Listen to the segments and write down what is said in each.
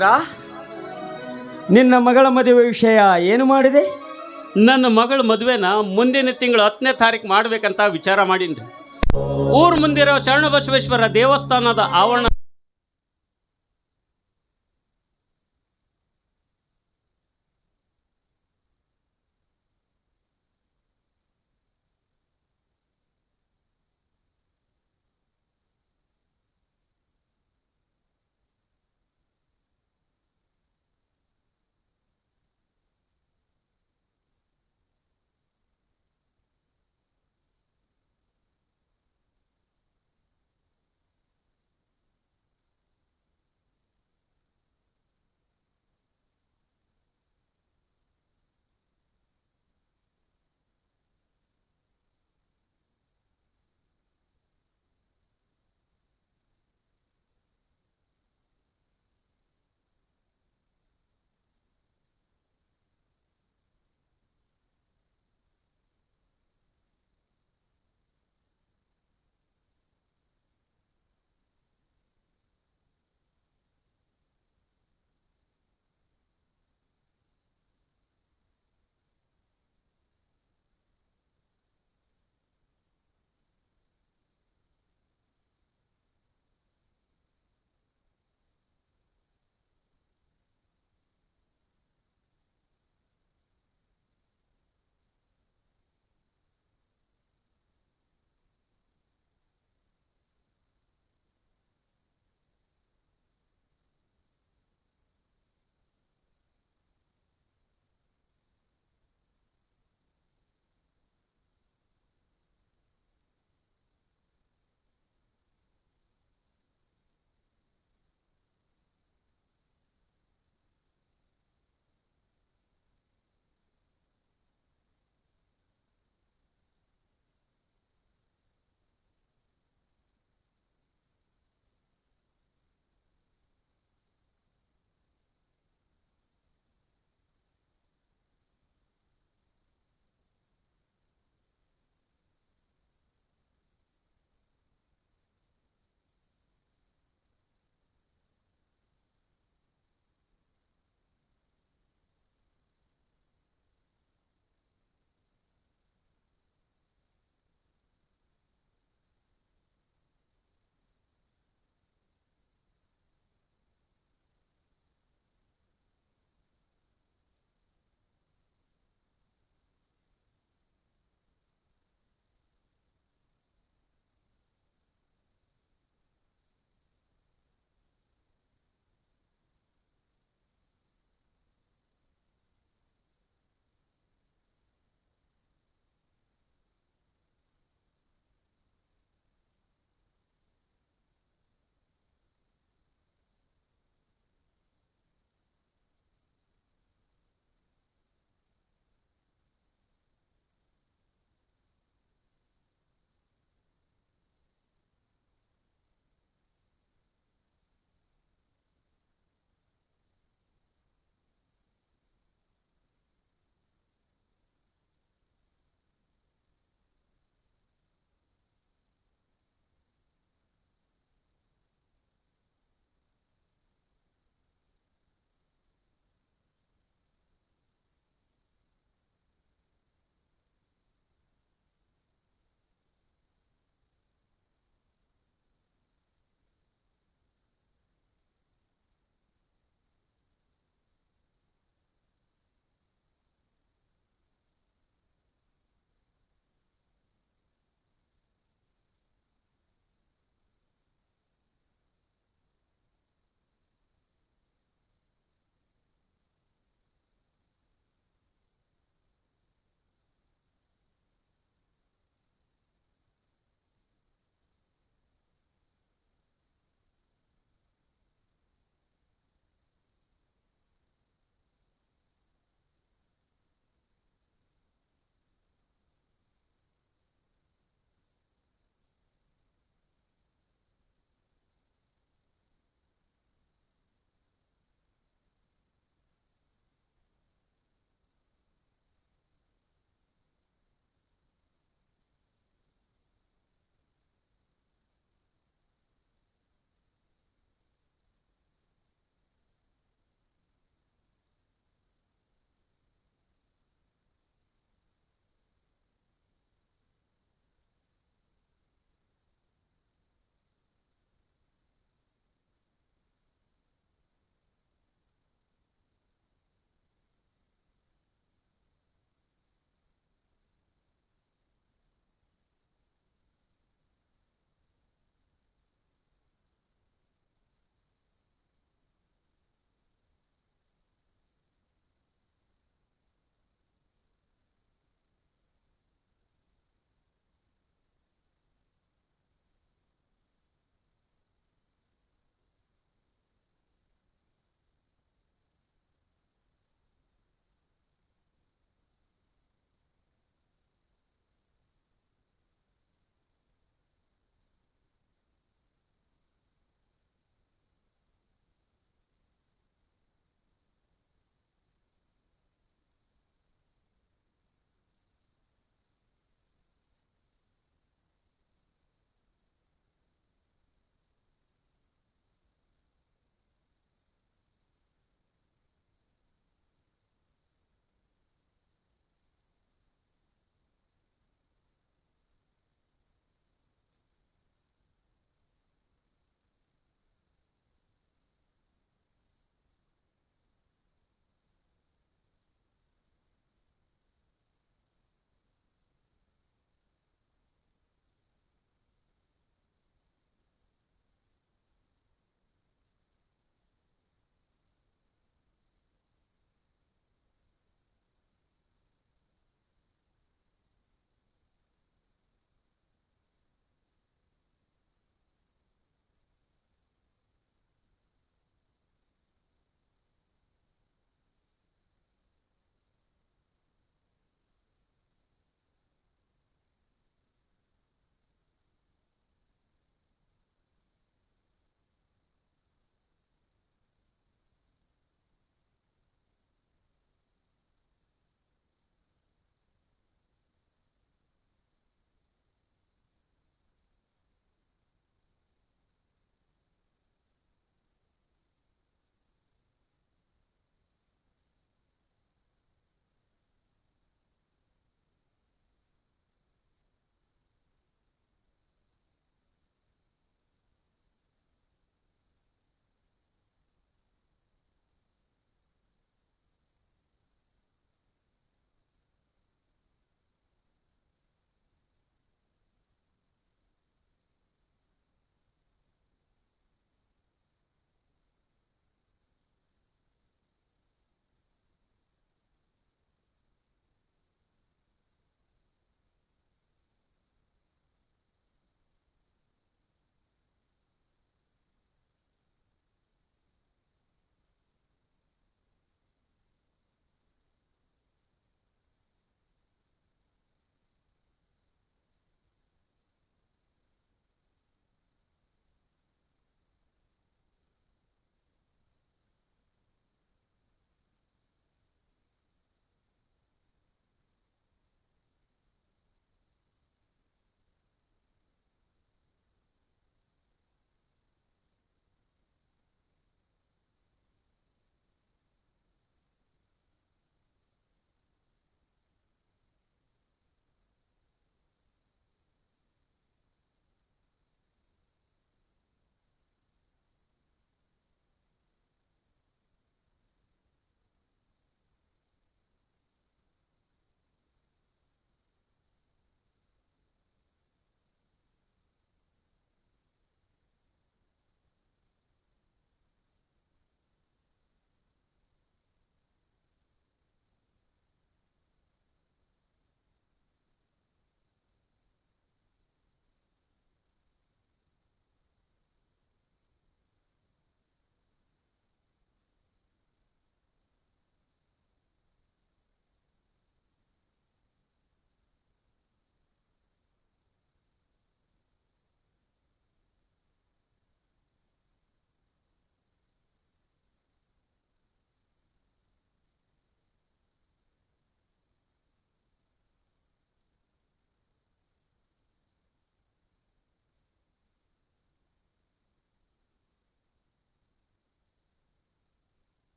ಪುತ್ರ, ನಿನ್ನ ಮಗಳ ಮದುವೆ ವಿಷಯ ಏನು ಮಾಡಿದೆ? ನನ್ನ ಮಗಳ ಮದುವೆನ ಮುಂದಿನ ತಿಂಗಳು 10ನೇ ತಾರೀಕು ಮಾಡ್ಬೇಕಂತ ವಿಚಾರ ಮಾಡೀನಿ. ಊರ್ ಮುಂದಿರೋ ಶರಣಬಸವೇಶ್ವರ ದೇವಸ್ಥಾನದ ಆವರಣ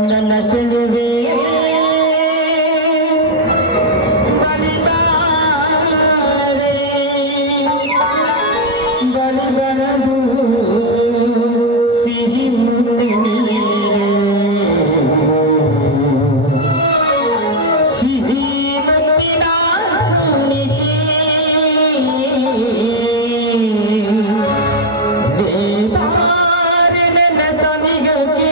ನನ್ನ ಚೆಲುವೆ ಬಲಿಬರದು ಸಿಹಿ ಮುತ್ತಿನೀರೆ ಸಿಹಿ ಮುತ್ತಿನ ಕಣ್ಣಿಗೆ ದೇವಾರೆ ನನ್ನ ಸನಿಗಕ್ಕೆ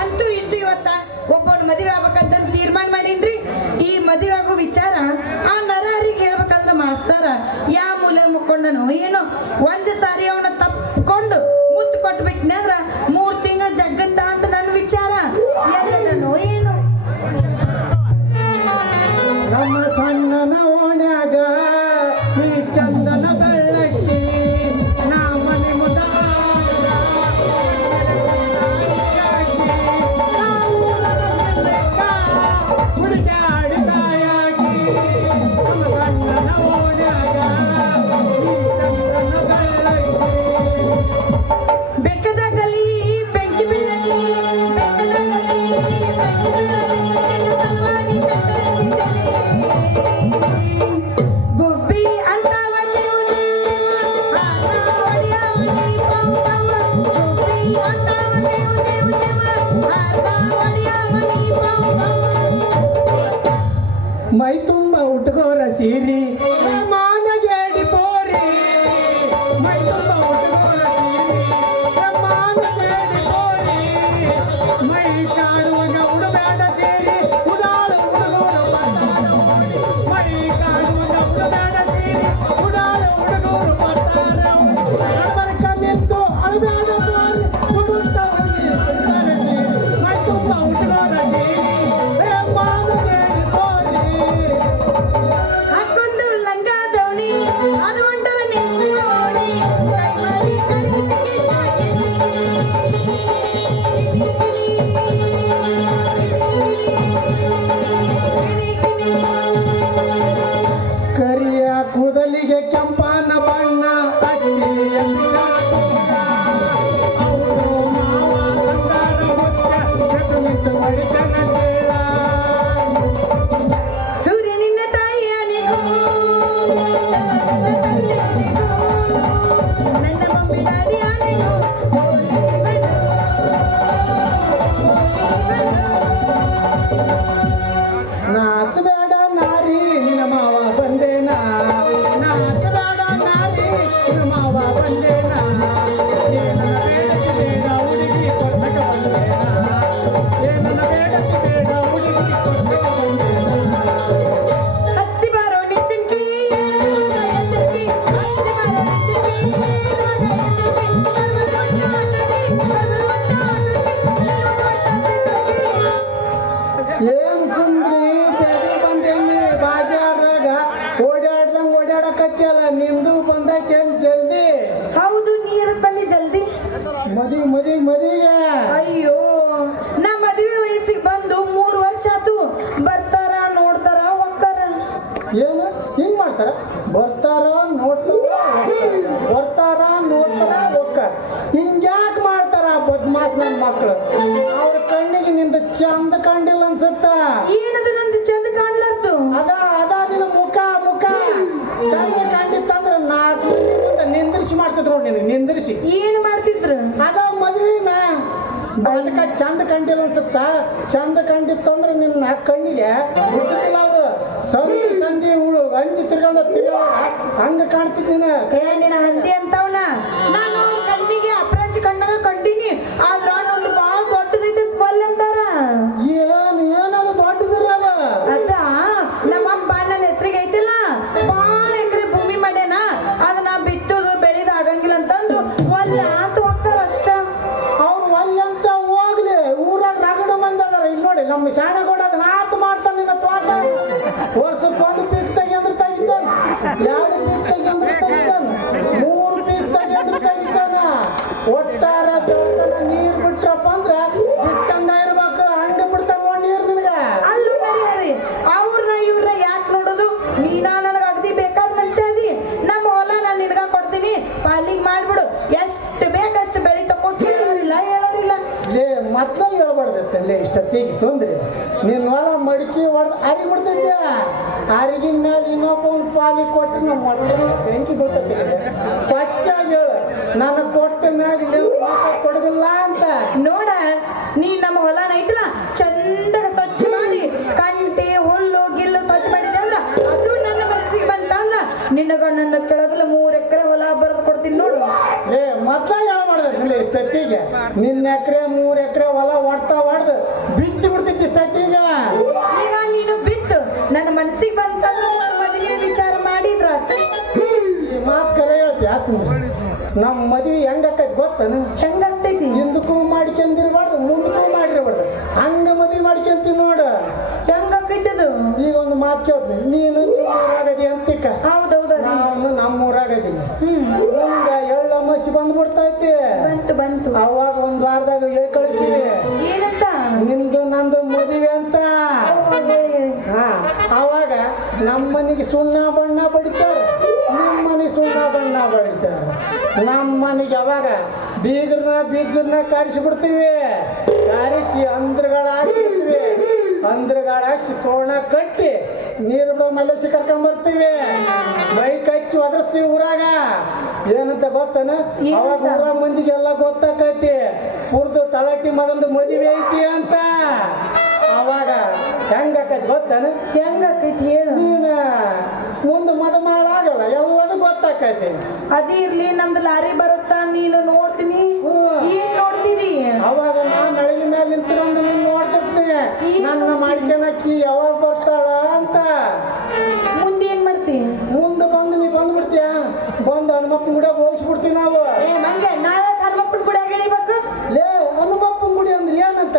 ಅಂತೂ ಇಂದು ಇವತ್ತ ಒಬ್ಬನ ಮದುವೆ ಆಗ್ಬೇಕಂತ ತೀರ್ಮಾನ ಮಾಡೀನ್ರಿ. ಈ ಮದುವೆ ಆಗೋ ವಿಚಾರ ಆ ನರಹರಿಗೆ ಹೇಳ್ಬೇಕಂದ್ರ ಮಾಸ್ತರ ಯಾವ ಮೂಲೆ ಮುಕ್ಕೊಂಡನೋ ಏನೋ ಒಂದು ಸಾರಿ ಅವನ ತಪ್ಪಿಕೊಂಡು ಮುತ್ತು ಕೊಟ್ಬಿಟ್ನೆ ಅಂದ್ರ 3 ತಿಂಗಳ ಜಗ್ಗತ್ತ ಅಂತ ನನ್ನ ವಿಚಾರ. ಎಲ್ಲದನೋ ಏನೋ ನಮ್ಮ ಸಣ್ಣನ ಓಣ್ಯಾಗ ಈ ಚಂದನ ಬೆಳ್ಳಕ್ಕಿ ನಾ ಮನೆ ಮುದ ಹುಡುಗಾಡಿ ತಾಯಾಗಿ ನಮ್ಮ ಸಣ್ಣನ ಓಣ್ಯಾಗ ಈ ಚಂದನ ಬೆಳ್ಳಕ್ಕಿ ಬೆಕ್ಕದಾಗಲಿ ಬೆಂಕಿ ಬೀಳಲಿ ಬೆಕ್ಕದಾಗಲಿ ಬೆಂಕಿ ಬೀಳಲಿ ನಿನ್ನ ಸಲುವಾಗಿ ಕಟ್ಟಲಿದ್ದಲೆ ಗುಬ್ಬಿ ಅಂತಾವ ಜೀವ ಜೀವ ಆತ ಹೊಡೆಯವನಿ ಪೌ ಪೌ ಗುಬ್ಬಿ ಅಂತಾವ ಜೀವ ಜೀವ ಆತ ಹೊಡೆಯವನಿ ಪೌ ಪೌ ಮೈ ತುಂಬ ಉಟ್ಕೋರ ಸೀರಿ ಮಾನಗೇಡಿ ಪೋರಿ ಮೈ ತುಂಬ ಉಟ್ಕೋರ ಸೀರಿ ಮಾನಗೇಡಿ ಪೋರಿ ಮೈ ಕಾಡುವಾಗ ಉಡಬೇಡ ಸೇರಿ ಉಡಾಳು ಹುಡುಗರು ಬರ್ತಾರ ಓಡಿ ಮೈ ಕಾಡುವಾಗ ಉಡಬೇಡ ಸೇರಿ ಉಡಾಳು ಹುಡುಗರು ಬರ್ತಾರ ನಡಬರ್ಕ ನಿಂತು ಅಳಬೇಡ ಪೋರಿ ಉಡುತ್ತ ಹೋಗಿ ಮೈ ತುಂಬ ಉಟ್ಕೋರ ಸೀರಿ ಮಾನಗೇಡಿ ಪೋರಿ ಹಾಕೊಂಡು ಲಂಗ ದವಣಿ ಅದು ಹೊಂಟರ ನಿನ್ನ ಓಣಿ ಕೈ ಮಾಡಿ ಕರಿತಿಗೆ ಕರಿಯ ಕೂದಲಿಗೆ ಕೆಂಪನ ಬಣ್ಣ ಅಕ್ಕಿಯಲ್ಲಿ ಅವರು ಮಾವ ಸಂಸಾರ ಮುಚ್ಚ ಮಿತ್ತು ಮಡಿತನ ಸೇಳ ಸೂರ್ಯ ನಿನ್ನ ತಾಯಿಯನಿಗೂ ಚಂದ್ರನ ತಂದೆಯನಿಗೂ ನನ್ನ ಮಮ್ಮಿ ದಾದಿಯನಿಗೂ ಹೋಲಿ ಬಣ್ಣ ನಾಚಬೇಡ ನಾರಿ ನಿನ್ನ ಮಾವ ಬಂದೇನಾ ನಾಚಬೇಡ ನಾರಿ ನಿನ್ನ ಮಾವ ಬಂದೇನಾ ಏನನ್ನ ಬೇಡಕ್ಕೆ ಬೇಡ ಹುಡುಗಿ ಕೊಡ್ಸಕ ಬಂದೇನಾ ಏನನ್ನ ಬೇಡಕ್ಕೆ ಬೇಡ ಹುಡುಗಿ ಕೊಡ್ಸಕ ಬಂದೇನಾ ಹತ್ತಿ ಬಾರೋ ನಿಚ್ಚನ್ಕಿ ಎಚ್ಚರಿಕೆ ಹತ್ತಿ ಬಾರೋ ನಿಚ್ಚನ್ಕಿ ಏನ್ ಸುಂದ್ರಿ ತೆಗಿ ಬಂದೇನಿ ಬಾಜಾರ್ದಾಗ ಓಡಾಡ್ದಂಗ ಓಡಾಡಕತ್ತಿಯಲ್ಲ ನಿಮ್ದು ಬಂದೈತೇನ್ ಜಲ್ದಿ ಹೌದು ನೀರು ಬಂದಿ ಜಲ್ದಿ ಮದಿಗೆ ಅಯ್ಯೋ ನಾ ಮದುವೆ ವಯಸ್ಸಿಗೆ ಬಂದು 3 ವರ್ಷ ಆತು ಬರ್ತಾರ ನೋಡ್ತಾರ ಒಕ್ಕಾರ ಏನು ಹಿಂಗ್ ಮಾಡ್ತಾರ ಬರ್ತಾರ ನೋಡ್ತಾರ ಹಿಂಗ್ಯಾಕೆ ಮಾಡ್ತಾರ ಬದ್ಮಾಸ್ ನನ್ನ ಮಕ್ಕಳು? ಅವ್ರ ಕಣ್ಣಿಗೆ ನಿಂದು ಚಂದ ಕಂಡಿಲ್ಲ ಅನ್ಸುತ್ತ. ಏನದು ನಂದು ಚಂದ ಕಾಣ್ಲಾರ್ದು? ಅದ ನಿನ್ನ ಮುಖ ಚಂದ ಕಂಡಿತ್ತಂದ್ರ 4 ಮಂದಿ ಮುಂದೆ ನಿಂದ್ರಿಸಿ ಮಾಡ್ತಿದ್ರು ನೋಡಿ, ನಿನಗೆ ನಿಂದ್ರಿಸಿ. ಏನು ಮಾಡ್ತಿದ್ರು? ಅದ ಮದುವೆನ ಅದಕ್ಕ ಚಂದ ಕಂಡಿಲ್ಲ ಅನ್ಸುತ್ತ. ಚಂದ ಕಂಡಿತ್ತಂದ್ರ ನಿನ್ನ ಕಣ್ಣಿಗೆ ಬಿಟ್ಟಿಲ್ಲ ಅವ್ರು. ಸಂಧಿ ಅಂದಿ ತಿರ್ಗಂದ ಹಂಗ ಕಾಣ್ತಿದ್ ನೀನು. ನಿನ್ನ ಹಂದಿ ಅಂತವನ ನಾನು ಕಣ್ಣಿಗೆ ಅಪರಂಜಿ ಕಣ್ಣಾಗ ಕಂಡಿನಿ. ಆದ್ರ ಒಂದು ಬಾಳ ದೊಡ್ಡದೈತಿ ಕೊಲ್ಲಂತಾರ. ಏನದು ದೊಡ್ಡದಿರ ಅದ? ಅದ ನಮ್ಮಪ್ಪ ನನ್ನ ಹೆಸರಿಗೆ ಐತಿಲ್ಲ, ಬಾಳ ಎಕರೆ ಭೂಮಿ ಮಾಡ್ಯಾನ. ಅದನ್ನ ಬಿತ್ತುದು ಬೆಳೆದು ಆಗಂಗಿಲ್ಲ ಅಂತಂದು ಒಲ್ಲ ಅಂತ ಹೋಗ್ತಾರ ಅಷ್ಟ. ಅವ್ರು ಒಲ್ಲೆ ಅಂತ ಹೋಗ್ಲಿ, ಊರಾಗ ರಗಡ ಮಂದಿ ಅದಾರ. ಇಲ್ಲಿ ನೋಡಿ ನಮ್ಮ ಶಾಣೆಗೌಡ ಅದನ್ನ ಆತ ಮಾಡ್ತಾನ. ನಿನ್ನ ತೋಟ ವರ್ಷಕ್ಕೊಂದು ಪೀಕ್ ತೆಗಿ ಅಂದ್ರೆ ತೆಗಿತಾನ, 2 ಪೀಕ್ ತೆಗಿ ಅಂದ್ರೆ ತೆಗಿತಾನ, 3 ಪೀಕ್ ತೆಗಿ ಅಂದ್ರೆ ತೆಗಿತಾನ. ಒಟ್ಟಾರ ಬೆಳತನ ನೀರ್ ಬಿಟ್ರಪ್ಪ ಅಂದ್ರ ಬಿಟ್ಟಂಗ ಇರ್ಬೇಕು. ಹಂಗ ಬಿಡ್ತಾನ ನೋಡಿ ನೀರ್ ನಿನಗ. ಅಲ್ಲ ಮರ್ಯಾರಿ ಅವ್ರನ್ನ ಇವ್ರನ್ನ ಯಾಕೆ ನೋಡೋದು? ನೀನಾ ನನಗ ಅಗದಿ ಬೇಕಾದ ಮನುಷ್ಯ ಅದಿ. ನಮ್ಮ ಹೊಲ ನಾನು ನಿನಗ ಕೊಡ್ತೀನಿ, ಪಾಲಿಗೆ ಮಾಡ್ಬಿಡು. ಎಷ್ಟು ಬೇಕಷ್ಟು ಬೆಳಿ ತಕೋ. ಕೇಳೋರಿಲ್ಲ ಹೇಳೋರಿಲ್ಲ. ಲೇ ಮೊದ್ಲ ಹೇಳ್ಬಾರ್ದತ್ತಲ್ಲೇ ಇಷ್ಟೊತ್ತಿಗೆ ಸುಂದ್ರಿ. ನಿನ್ನ ಹೊಲ ಮಡಿಕೆ ಹೊಡೆದು ಅರಿ ಬಿಡ್ತಿದ್ಯ. ಅರಿಗಿನ ಮೇಲೆ ಇನ್ನೊಬ್ಬ ಒಂದು ಪಾಲಿಗೆ ಕೊಟ್ಟು ನಮ್ಮ ಮೊಟ್ಟೆ ಬೆಂಕಿ ಬಿಡ್ತೈತಿ. ಸ್ವಚ್ಛಾಗಿ ಹೇಳು, ನನಗೆ ಕೊಟ್ಟ ಮ್ಯಾಗ ಕೊಡಗಿಲ್ಲ ಅಂತ. ನೋಡ ನೀ ನಮ್ಮ ಹೊಲನ ಐತಲ್ಲ ಚಂದಾಗ ಸ್ವಚ್ಛ ಮಾಡಿ ಕಂಟಿ ಹುಲ್ಲು ಗಿಲ್ಲು ಸ್ವಚ್ಛ ಮಾಡಿದೆ ಅಂದ್ರ ಅದು ನನ್ನ ಮನಸ್ಸಿಗೆ ಬಂತಂದ್ರ ನಿನಗ ನನ್ನ ಕೆಳಗಲ 3 ಎಕರೆ ಹೊಲ ಬರೆದು ಕೊಡ್ತೀನಿ ನೋಡು. ಲೇ ಮೊದ್ಲ ಹೇಳ್ಬಾರ್ದಲ್ಲ ಇಷ್ಟೊತ್ತಿಗೆ. ನಿನ್ನ ಎಕರೆ 3 ಎಕರೆ ಹೊಲ ಹೊಡ್ದು ಬಿಚ್ಚಿ ಬಿಡ್ತೈತಿ ಇಷ್ಟೊತ್ತಿಗೆ. ಈಗ ನೀನು ಬಿತ್ತು ನನ್ನ ಮನಸ್ಸಿಗೆ ಬಂತಂದ್ರ ಮದುವೆ ವಿಚಾರ ಮಾಡಿದ್ರ ಈ ಮಾತು ಕರೆ ಹೇಳ್ತಿ ಸುಂದ್ರಿ. ನಮ್ಮ ಮದ್ವಿ ಹೆಂಗಾಕೈತಿ ಗೊತ್ತನು? ಹೆಂಗಾಗ್ತೈತಿ? ಹಿಂದಕ್ಕೂ ಮಾಡ್ಕೊಂಡಿರ್ಬಾರ್ದು, ಮುಂದಕ್ಕೂ ಮಾಡಿರ್ಬಾರ್ದು. ಹಂಗ ಮದ್ವಿ ಮಾಡ್ಕೊಂತೀವಿ ನೋಡು. ಹೆಂಗಾಕೈತಿ ಅದು? ಈಗ ಒಂದು ಮಾತು ಕೇಳ್ತೀನಿ. ನೀನು ಊರಾಗದಿ ಅಂತಿಕ, ಹೌದೌದು. ನಾನು ನಮ್ಮ ಊರಾಗದೀನಿ. ಮುಂದ ಎಳ್ಳಮ್ಮಸಿ ಬಂದ್ಬಿಡ್ತೈತಿ. ಬಂತು ಅವಾಗ 1 ವಾರದಾಗ ಹೇಳಿ ಕಳಿಸ್ತೀವಿ ಏನಂತ? ನಿಮ್ದು ನಂದು ಮದುವೆ ಅಂತ. ಹಾ, ಅವಾಗ ನಮ್ಮ ಮನೆಗೆ ಸುಣ್ಣ ಬಣ್ಣ ಬಡಿತಾರೆ, ನಿಮ್ಮ ಮನೆ ಸುಣ್ಣ ಬಣ್ಣ ಬಡಿತಾರೆ. ನಮ್ಮ ಮನೆಗೆ ಅವಾಗ ಬೀಜರ್ನ ಕಾರಿಸಿ ಬಿಡ್ತೀವಿ. ಕಾರಿಸಿ ಅಂದ್ರಗಳ ಹಾಕ್ಸಿರ್ತೀವಿ. ಅಂದ್ರಗಳ ಹಾಕ್ಸಿ ತೋರಣ ಕಟ್ಟಿ ನೀರು ಬಿಡೋ ಮಲ್ಲಸಿ ಕರ್ಕೊಂಬರ್ತೀವಿ. ಮೈ ಕಚ್ಚಿ ಒದರ್ಸ್ತೀವಿ ಊರಾಗ. ಏನಂತ ಗೊತ್ತನ? ಅವಾಗ ಊರ ಮಂದಿಗೆಲ್ಲ ಗೊತ್ತಾಕೈತಿ ಪುರ್ದು ತಲಾಟಿ ಮಗಂದು ಮದುವೆ ಐತಿ ಅಂತ. ಅವಾಗ ಹೆಂಗಾಕೈತಿ ಗೊತ್ತನ? ಹೆಂಗಾಕೈತಿ ಹೇಳು. ನೀನು ಮುಂದೆ ಮದುಮಾಳಾಗಲ್ಲ, ಎಲ್ಲದೂ ಗೊತ್ತಾಕೈತಿ. ಅದೇ ಇರ್ಲಿ, ನಮ್ದು ಲಾರಿ ಬರುತ್ತಾ ನೀನು ನೋಡ್ತೀನಿ. ಏನ್ ನೋಡ್ತಿದಿ? ಅವಾಗ ನಾನು ನಳಗಿ ಮೇಲೆ ನಿಂತ್ಕೊಂಡು ನೀನು ನೋಡ್ತಿರ್ತೀನಿ ನನ್ನ ಮಾಡ್ಕೊಳಕ್ಕಿ ಯಾವಾಗ ಬರ್ತಾಳ ಅಂತ. ಮುಂದೆ ಏನ್ ಮಾಡ್ತಿ? ಮುಂದೆ ಬಂದು ನೀ ಬಂದ್ಬಿಡ್ತೀಯ. ಬಂದು ಹನುಮಪ್ಪನ ಗುಡಿಯಾಗ ಹೋಗಿಸ್ಬಿಡ್ತೀವಿ ನಾವು. ಮಂಗೆ ನಾಳೆ ಹನುಮಪ್ಪನ ಗುಡಿಯಾಗ ಇಳಿಬೇಕು. ಲೇ ಹನುಮಪ್ಪನ ಗುಡಿ ಅಂದ್ರೆ ಏನಂತ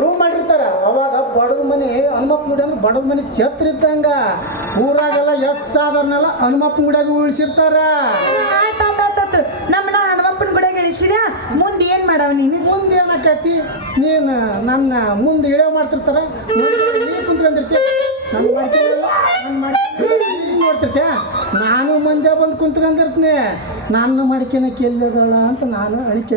ರೂಮ್ ಮಾಡಿರ್ತಾರ. ಅವಾಗ ಬಡವ್ರ ಮನೆ ಹನುಮಪ್ಪನ ಗುಡಿ ಅಂದ್ರೆ ಬಡವ್ರ ಮನೆ ಛತ್ರ ಇದ್ದಂಗ. ಊರಾಗೆಲ್ಲ ಹೆಚ್ಚಾದವ್ರನ್ನೆಲ್ಲ ಹನುಮಪ್ಪನ ಗುಡಿಯಾಗ ಉಳಿಸಿರ್ತಾರ. ಆಯ್ತಾಯ್ತಾಯ್ತು, ನಮ್ಮನ್ನ ಹನುಮಪ್ಪನ ಗುಡಿಯಾಗ ಇಳಿಸಿದ್ಯಾ. ಮುಂದೆ ಏನ್ ಮಾಡವ ನೀನು? ಮುಂದೆ ಏನಾಕೈತಿ? ನೀನು ನನ್ನ ಮುಂದೆ ಇಳಿಯೋ ಮಾಡ್ತಿರ್ತಾರ, ನೀ ಕುಂತ್ಕೊಂಡಿರ್ತೀಯ. ನನ್ನ ಮಾಡ್ತೀರಲ್ಲ, ನೋಡ್ತಿರ್ತೀಯ. ನಾನು ಮಂದ್ಯ ಬಂದು ಕುಂತ್ಕೊಂಡಿರ್ತೀನಿ. ನನ್ನ ಮಾಡ್ಕೊಳಕ್ಕೆ ಎಲ್ಲದಳ ಅಂತ ನಾನು ಅಣಿಕೆ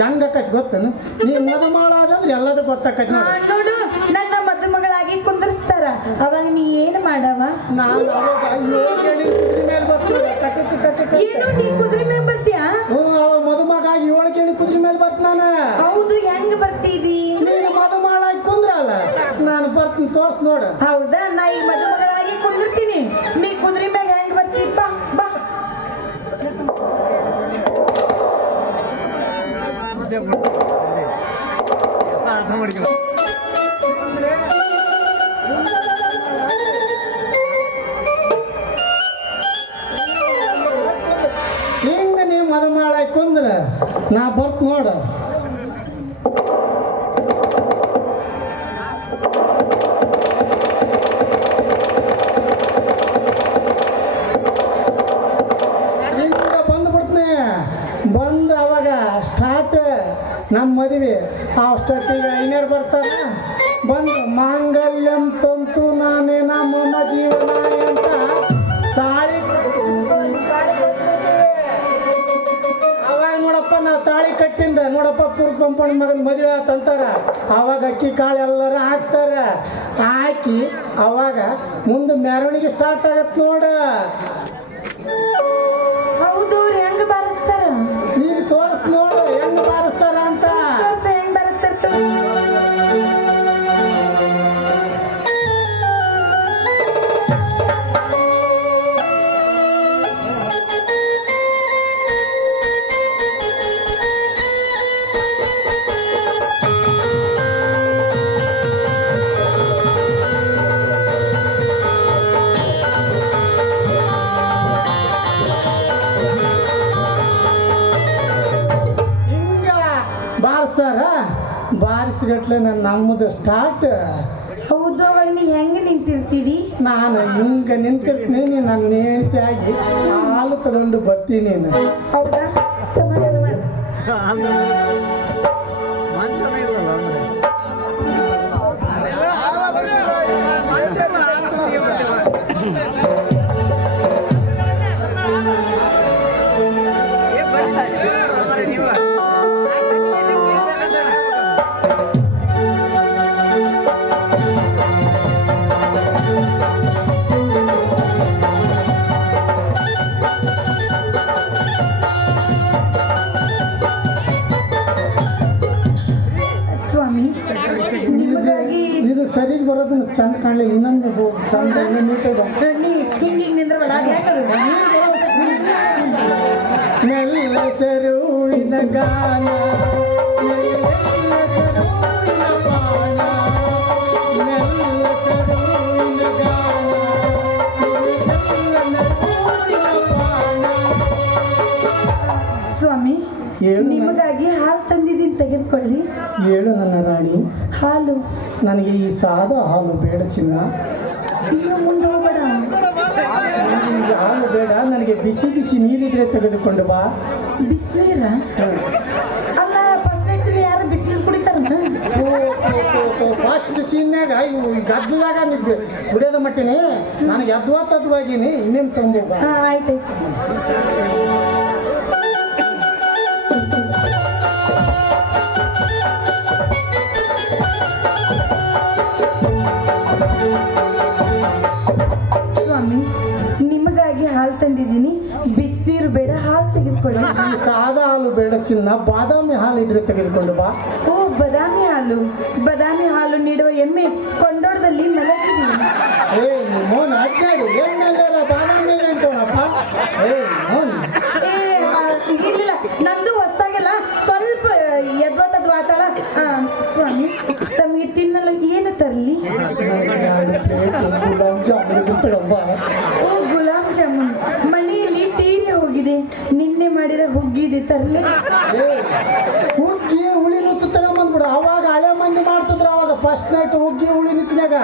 ಹೆಂಗಾಕೈತಿ ಗೊತ್ತೇನು? ನೀ ಮದುಮಗಳಾದಂದ್ರೆ ಎಲ್ಲದೂ ಗೊತ್ತಾಕೈತಿ ನೋಡು. ನನ್ನ ಮದುಮಗಳಾಗಿ ಕುಂದರ್ಸ್ತಾರ, ಅವಾಗ ನೀ ಏನು ಮಾಡವ? ನಾನು ಅವಾಗ ಕುದುರೆ ಮೇಲೆ ಬರ್ತೀನಿ. ಏನು ನೀ ಕುದುರೆ ಮೇಲೆ ಬರ್ತೀಯಾ? ಅವಾಗ ಮದುಮಗಾಗಿ 7 ಕೇಳಿ ಕುದುರೆ ಮೇಲೆ ಬರ್ತೀನಿ ನಾನು. ಹೌದು, ಹೆಂಗ್ ಬರ್ತಿದಿ? ನೀನು ಮದುಮಗಳಾಗಿ ಕುಂದ್ರಲ್ಲ, ನಾನು ಬರ್ತೀನಿ, ತೋರ್ಸ್ ನೋಡು. ಹೌದಾ? ನಾ ಈ ಮದುಮಗಳಾಗಿ ಕುಂದಿರ್ತೀನಿ, ನೀ ಕುದುರೆ ಮೇಲೆ ಹೆಂಗ್ ಬರ್ತಿ? ಬಾ ಬಾ. ಹಿಂಗ ನೀವು ಮದುಮಗಳಾಗಿ ಕುಂದ್ರ ನಾ ಬರ್ತ್ ನೋಡು. ಬಂದು ಅವಾಗ ಸ್ಟಾರ್ಟ್ ನಮ್ಮ ಮದುವೆ. ಅಷ್ಟೊತ್ತಿಗೆ ಐನೇರು ಬರ್ತಾರೆ. ಬಂದು ಮಾಂಗಲ್ಯಂ ತಂತು ನಾನೇ ನಮ್ಮ ಜೀವನ ಅಂತ ತಾಳಿ ಗೋಪುರ ಕಂಪೌಂಡ್ ಮಗನ ಮದುವೆ ಆತಂತಾರ. ಅವಾಗ ಅಕ್ಕಿ ಕಾಳು ಎಲ್ಲರ ಹಾಕ್ತಾರ. ಹಾಕಿ ಅವಾಗ ಮುಂದೆ ಮೆರವಣಿಗೆ ಸ್ಟಾರ್ಟ್ ಆಗತ್ತೆ ನೋಡ. ಹೌದು ಅವ್ರು ಹೆಂಗ್ ಬಾರಿಸ್ತಾರ? ಈಗ ತೋರಿಸ್ ನೋಡು ಹೆಂಗ್ ಬಾರಿಸ್ತಾರ ಅಂತ. ಹೆಂಗ್ ಬಾರಿಸ್ತಾರ? ಬಾರಿಸಿಗಟ್ಲೆ ನಮ್ಮದು ಸ್ಟಾರ್ಟ್. ಹೌದು ಅವಾಗ ನೀ ಹೆಂಗೆ ನಿಂತಿರ್ತೀರಿ? ನಾನು ಹಿಂಗೆ ನಿಂತಿರ್ತೀನಿ, ನನ್ನ ಹೆಂಡತಿಯಾಗಿ ಹಾಲು ತಗೊಂಡು ಬರ್ತೀನಿ. ಹೌದಾ? ಸಮಾಧಾನ ಮಾಡಿ. ಇದು ಸರಿಗೆ ಬರೋದನ್ನ ಚಂದ ಕಾಣಲಿಲ್ಲ. ಇನ್ನೊಂದು ಚಂದ ನೀಟಾಗಿ ಹಿಂಗೆ ನಿಂದ್ರಬೇಡ. ನೆಲ್ಲಸರುವಿನ ಗಾನ ಸ್ವಾಮಿ, ನಿಮಗಾಗಿ ಹಾಲು ತಂದಿದ್ದೀನಿ, ತೆಗೆದುಕೊಳ್ಳಿ. ಹೇಳು ನನ್ನ ರಾಣಿ. ಹಾಲು ನನಗೆ ಈ ಸಾದ ಹಾಲು ಬೇಡ ಚಿನ್ನ. ಇನ್ನು ಮುಂದೆ ಹೋಗಬೇಡ. ಹಾಲು ಬೇಡ, ನನಗೆ ಬಿಸಿ ಬಿಸಿ ನೀರಿದ್ರೆ ತೆಗೆದುಕೊಂಡು ಬಾ. ಬಿಸಿನೀರ? ಅಲ್ಲ, ಫಸ್ಟ್ ನೈಟ್ ಯಾರು ಬಿಸಿನೀರು ಕುಡಿತಾರಂತ? ಫಸ್ಟ್ ಸೀನ್ಯಾಗ ಇವು ಗದ್ದಲಾಗ ನೀವು ಕುಡಿಯೋದ ಮಟ್ಟಿನಿ. ನನಗೆ ಅದ್ವಾತದ್ವಾಗಿನಿ. ಇನ್ನೇನು ತಂಬೋಗ. ಆಯ್ತಾಯ್ತು. ಸ್ವಾಮಿ, ನಿಮಗಾಗಿ ಹಾಲು ತಂದಿದ್ದೀನಿ, ಬಿಸಿನೀರು ಬೇಡ, ಹಾಲು ತೆಗೆದುಕೊಳ್ಳಿ. ಈ ಸಾದಾ ಹಾಲು ಬೇಡ ಚಿನ್ನ, ಬಾದಾಮಿ ಹಾಲು ಇದ್ರೆ ತೆಗೆದುಕೊಂಡು ಬಾ. ಓ, ಬಾದಾಮಿ ಹಾಲು. ಬಾದಾಮಿ ಹಾಲು ನೀಡುವ ಎಮ್ಮೆ ಕೊಂಡೋಳದಲ್ಲಿ ಮಲಗಿದೆ. ಏ ಮೋನ್ ಅಡ್ಡಾಡಿ ಎಮ್ಮೆಲ್ಲ ಬಾದಾಮಿ ಅಂತವನಪ್ಪ. ಏ ಮೋನ್ ಇರ್ಲಿಲ್ಲ, ನಮ್ದು ಹೊಸ್ತಾಗೆಲ್ಲ ಸ್ವಲ್ಪ ಎದ್ವತ್ತದ್ ವಾತಾಳ. ಸ್ವಾಮಿ, ತಮಗೆ ತಿನ್ನಲು ಏನು ತರಲಿ? ಗುಲಾಬ್ ಜಾಮೂನ್ ಗೊತ್ತಳಪ್ಪ. ಓ, ಗುಲಾಬ್ ಜಾಮೂನ್ ಮನೆಯಲ್ಲಿ ತೀರಿ ಹೋಗಿದೆ. ನಿನ್ನೆ ಮಾಡಿದ ಹುಗ್ಗಿದೆ, ತರಲಿ? ಹುಗ್ಗಿ ಹುಳಿ ನುಚ್ಚು ತಗೊಂಬಂದ್ಬಿಡು. ಅವಾಗ ಹಳೆ ಮಂದಿ ಮಾಡ್ತಿದ್ರು. ಅವಾಗ ಫಸ್ಟ್ ನೈಟ್ ಹುಗ್ಗಿ ಹುಳಿ ನುಚ್ಚಿನಾಗ.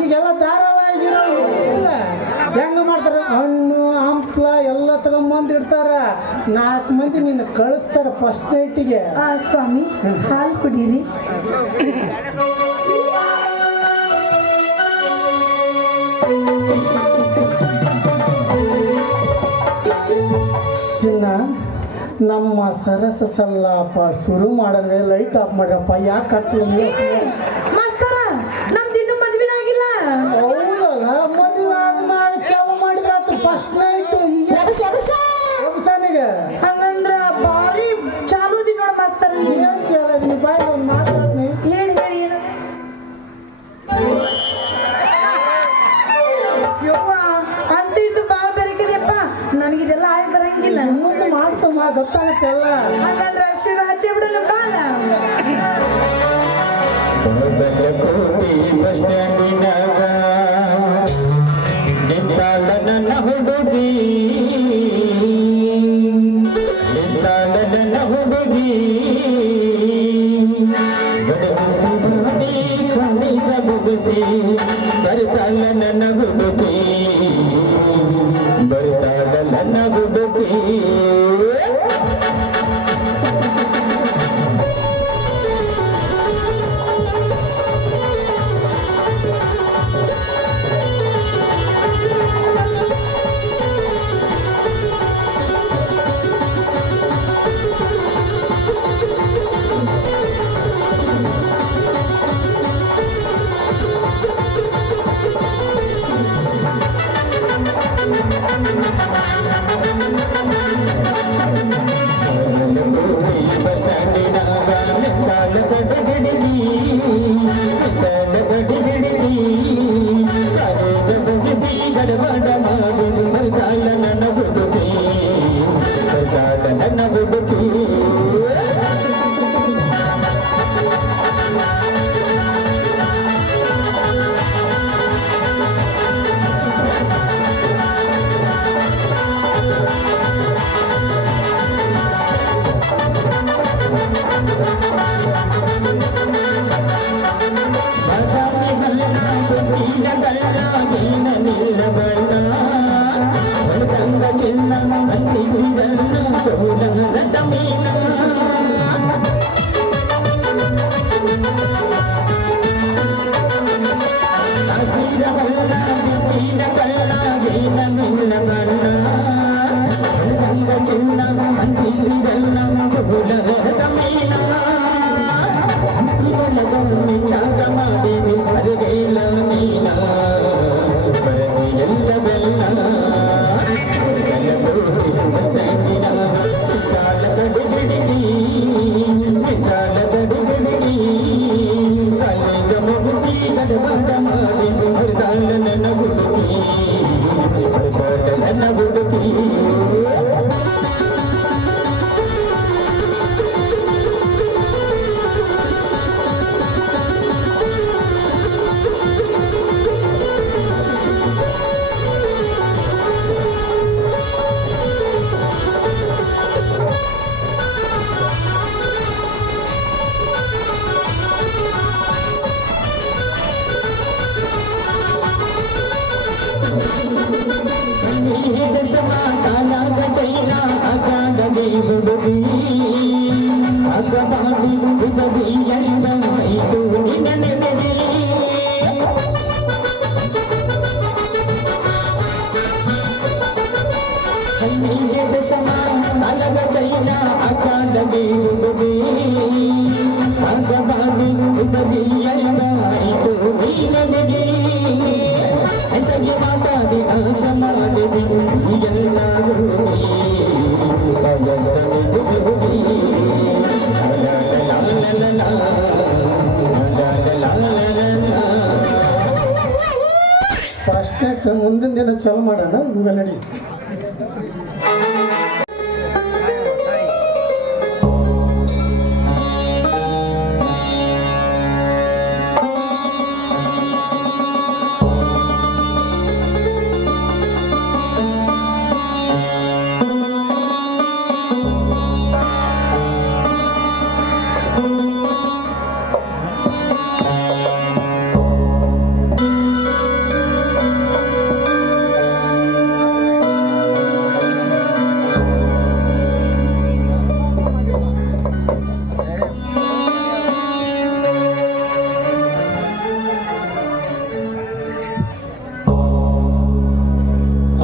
ಈಗೆಲ್ಲ ಧಾರಾವಾಹಿಗಿರೋ ಹೆಂಗ ಮಾಡ್ತಾರೆ? ಹಣ್ಣು ಹಂಪ್ಲ ಎಲ್ಲ ತಗೊಂಬಂದು ಇಡ್ತಾರ. 4 ಮಂದಿ ನಿನ್ನ ಕಳಿಸ್ತಾರ ಫಸ್ಟ್ ನೈಟಿಗೆ. ಸ್ವಾಮಿ, ಹಾಲು ಕುಡೀರಿ. ಚಿನ್ನ, ನಮ್ಮ ಸರಸ ಸಲ್ಲಾಪ ಶುರು ಮಾಡಿದ್ರೆ ಲೈಟ್ ಆಫ್ ಮಾಡ್ರಪ್ಪ. ಯಾಕೆ ಕಟ್ಟಲು ಮಾಸ್ತರ, ನಮ್ದು ಇನ್ನೂ ಮದುವೆ ಆಗಿಲ್ಲ. ಹೌದಲ್ಲ, ಮದುವೆ ಆದ್ಮೇಲೆ ಚಾಲು ಮಾಡಿದ್ರೆ ಆತು ಫಸ್ಟ್ ನೈಟ್. ಹಂಗಂದ್ರ ಬಾರಿ ಚಾಲೂದಿ ನೋಡ ಮಾಸ್ತರ. ಬಾಯ್ ಒಂದು ಮಾತಾಡ್ನಿ. ಹೇಳಿ ಹೇಳಿ. ಏನು ಯವ್ವ, ಅಂತ ಇದ್ದು ಬಾಳ ಬೆರಕಿದೆಯಪ್ಪ. ನನಗಿದೆಲ್ಲ ಆಗಿ ಬರಂಗಿಲ್ಲ. ಮುಂದೆ ಮಾಡ್ತಮ್ಮ, ಗೊತ್ತಾಗುತ್ತೆ ಎಲ್ಲ. ಹಂಗಂದ್ರ ಶಿವ ಹಚ್ಚಿ ಬಿಡಲು ಬಾಲ. ಫಸ್ಟ್ನೇ ಮುಂದಿನ ದಿನ ಚಾಲು ಮಾಡೋಣ ಇವಾಗ ನಡಿ.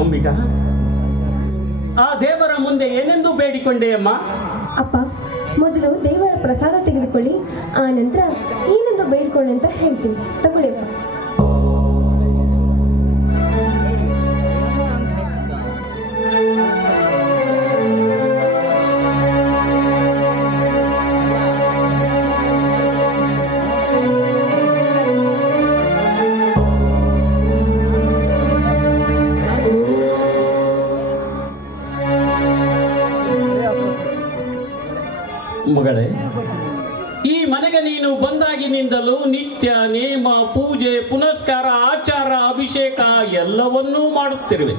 ಅಂಬಿಕಾ, ಆ ದೇವರ ಮುಂದೆ ಏನೆಂದು ಬೇಡಿಕೊಂಡೆಯಮ್ಮ? ಅಪ್ಪ, ಮೊದಲು ದೇವರ ಪ್ರಸಾದ ತೆಗೆದುಕೊಳ್ಳಿ, ಆ ನಂತರ ಏನೊಂದು ಬೇಡ್ಕೊಳ್ಳಿ ಅಂತ ಹೇಳ್ತೀನಿ. ತಗೊಳ್ಳಿ ಅಪ್ಪ. ಮಗಳೇ, ಈ ಮನೆಗೆ ನೀನು ಬಂದಾಗಿನಿಂದಲೂ ನಿತ್ಯ ನೇಮ, ಪೂಜೆ, ಪುನಸ್ಕಾರ, ಆಚಾರ, ಅಭಿಷೇಕ ಎಲ್ಲವನ್ನೂ ಮಾಡುತ್ತಿರುವೆ.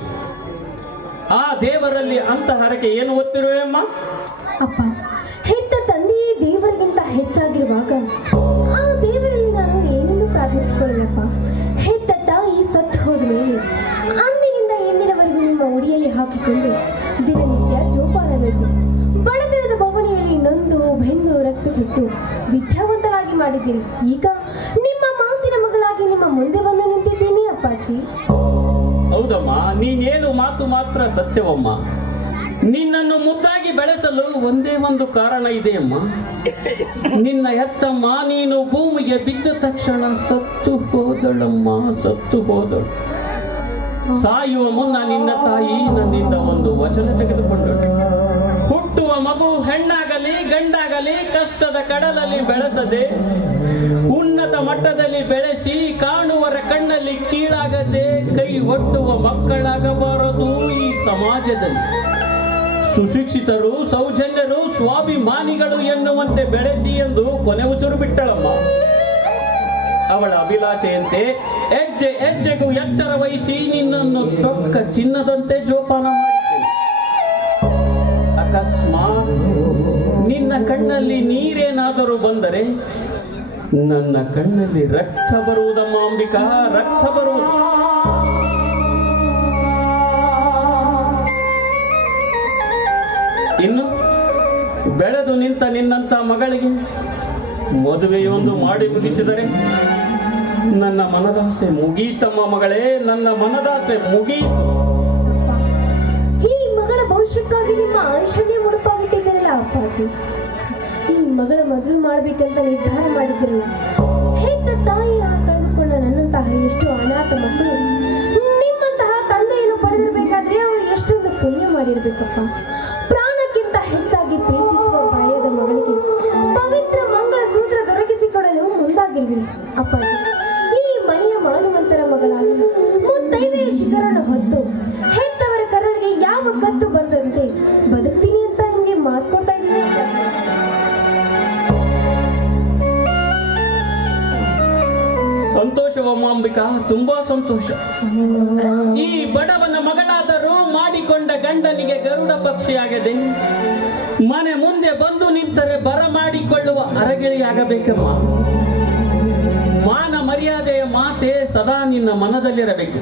ಆ ದೇವರಲ್ಲಿ ಅಂತ ಹರಕೆ ಏನು ಹೊತ್ತಿರುವೆ ಅಮ್ಮ? ಅಪ್ಪ, ಹೆತ್ತ ತಂದೆಯೇ ದೇವರಿಗಿಂತ ಹೆಚ್ಚಾಗಿರುವಾಗ ಆ ದೇವರಲ್ಲಿ ನಾನು ಏನೆಂದು ಪ್ರಾರ್ಥಿಸಿಕೊಳ್ಳಲಪ್ಪ? ಹೆತ್ತ ತಾಯಿ ಸತ್ತು ಹೋದ ಮೇಲೆ ಅಂದಿನಿಂದ ಎಂದಿನವರೆಗೂ ನಿಮ್ಮ ಉಡಿಯಲ್ಲಿ ಹಾಕಿಕೊಂಡು ದಿನನಿತ್ಯ ಜೋಪಾನಗೊಳ್ಳಿ ಬಡತನದ ಭವನಿಯಲ್ಲಿ ನೊಂದು ಬೆಂದು ರಕ್ತ ಸುಟ್ಟು ವಿದ್ಯಾವಂತರಾಗಿ ಮಾಡಿದ್ದೀರಿ. ಈಗ ನಿಮ್ಮ ಮಾತಿನ ಮಗಳಾಗಿ ನಿಮ್ಮ ಮುಂದೆ ಬಂದು ನಿಂತಿದ್ದೀನಿ ಅಪ್ಪಾಜಿ. ಹೌದಮ್ಮ, ನೀನೇನು ಮಾತು ಮಾತ್ರ ಸತ್ಯವಮ್ಮ. ನಿನ್ನನ್ನು ಮುದ್ದಾಗಿ ಬೆಳೆಸಲು ಒಂದೇ ಒಂದು ಕಾರಣ ಇದೆಯಮ್ಮ. ನಿನ್ನ ಹೆತ್ತಮ್ಮ ನೀನು ಭೂಮಿಗೆ ಬಿದ್ದ ತಕ್ಷಣ ಸತ್ತು ಹೋದಳಮ್ಮ, ಸತ್ತು ಹೋದಳು. ಸಾಯುವ ಮುನ್ನ ನಿನ್ನ ತಾಯಿ ನನ್ನಿಂದ ಒಂದು ವಚನ ತೆಗೆದುಕೊಂಡಳು. ಹುಟ್ಟುವ ಮಗು ಹೆಣ್ಣಾಗಲಿ ಗಂಡಾಗಲಿ ಕಷ್ಟದ ಕಡಲಲ್ಲಿ ಬೆಳೆಸದೆ ಉನ್ನತ ಮಟ್ಟದಲ್ಲಿ ಬೆಳೆಸಿ ಕಾಣುವರ ಕಣ್ಣಲ್ಲಿ ಕೀಳಾಗದೆ ಕೈ ಒಟ್ಟುವ ಮಕ್ಕಳಾಗಬಾರದು ಈ ಸಮಾಜದಲ್ಲಿ. ಸುಶಿಕ್ಷಿತರು, ಸೌಜನ್ಯರು, ಸ್ವಾಭಿಮಾನಿಗಳು ಎನ್ನುವಂತೆ ಬೆಳೆಸಿ ಎಂದು ಕೊನೆ ಉಸಿರು ಬಿಟ್ಟಳಮ್ಮ. ಅವಳ ಅಭಿಲಾಷೆಯಂತೆ ಹೆಜ್ಜೆ ಹೆಜ್ಜೆಗೂ ಎಚ್ಚರ ವಹಿಸಿ ನಿನ್ನನ್ನು ಚೊಕ್ಕ ಚಿನ್ನದಂತೆ ಜೋಪಾನ ಮಾಡಿದ್ದೇನೆ. ಅಕಸ್ಮಾತ್ ನಿನ್ನ ಕಣ್ಣಲ್ಲಿ ನೀರೇನಾದರೂ ಬಂದರೆ ನನ್ನ ಕಣ್ಣಲ್ಲಿ ರಕ್ತ ಬರುವುದಮ್ಮ ಅಂಬಿಕಾ, ರಕ್ತ ಬರುವುದು. ಇನ್ನು ಬೆಳೆದು ನಿಂತ ನಿನ್ನಂತ ಮಗಳಿಗೆ ಮದುವೆಯೊಂದು ಮಾಡಿ ಮುಗಿಸಿದರೆ ನನ್ನ ಮನದಾಸೆ ಮುಗೀತಮ್ಮ ಮಗಳೇ, ನನ್ನ ಮನದಾಸೆ ಮುಗೀತು. ಈ ಮಗಳ ಭವಿಷ್ಯಕ್ಕಾಗಿ ನಿಮ್ಮ ಆಯುಷ್ಯನ್ನೇ ಮುಡುಪಾಗಿಟ್ಟಿದ್ದೀರಲ್ಲ ಅಪ್ಪಾಜಿ. ಈ ಮಗಳ ಮದುವೆ ಮಾಡ್ಬೇಕಂತ ನಿರ್ಧಾರ ಮಾಡಿದ್ರಲ್ಲ, ಹೆತ್ತ ತಾಯಿಯ ಕಳೆದುಕೊಂಡ ನನ್ನಂತಹ ಎಷ್ಟು ಅನಾಥ ಮಕ್ಕಳು ನಿಮ್ಮಂತಹ ತಂದೆಯನ್ನು ಪಡೆದಿರಬೇಕಾದ್ರೆ ಅವರು ಎಷ್ಟೊಂದು ಪುಣ್ಯ ಮಾಡಿರ್ಬೇಕಪ್ಪ. ಪ್ರಾಣಕ್ಕಿಂತ ಹೆಚ್ಚಾಗಿ ಪ್ರೀತಿಸುವ ಪ್ರಾಯದ ಮಗಳಿಗೆ ಪವಿತ್ರ ಮಂಗಳ ಸೂತ್ರ ದೊರಕಿಸಿಕೊಡಲು ಮುಂದಾಗಿರ್ವಿ ಅಪ್ಪಾಜಿ. ಈ ಮನೆಯ ಮಾನವಂತರ ಮಗಳಾಗಿ ಮುತ್ತೈದೆಯ ಶಿಖರನ್ನು ಹೊತ್ತು ಹೆತ್ತವರ ಕರುಳಿಗೆ ಯಾವ ಕತ್ತು ಬರದಂತೆ ಬದುಕ್ತೀನಿ ಅಂತ ನಿಮಗೆ ಮಾತು ಕೊಡ್ತಾ ಇದ್ದೀನಿ. ಸಂತೋಷವಮ್ಮ ಅಂಬಿಕಾ, ತುಂಬಾ ಸಂತೋಷ. ಈ ಬಡವನ ಮಗಳಾದರೂ ಮಾಡಿಕೊಂಡ ಗಂಡನಿಗೆ ಗರುಡ ಪಕ್ಷಿಯಾಗದೆ ಮನೆ ಮುಂದೆ ಬಂದು ನಿಂತರೆ ಬರಮಾಡಿಕೊಳ್ಳುವ ಅರಗಿಳಿಯಾಗಬೇಕಮ್ಮ. ಮಾನ ಮರ್ಯಾದೆಯ ಮಾತೆ ಸದಾ ನಿನ್ನ ಮನದಲ್ಲಿರಬೇಕು.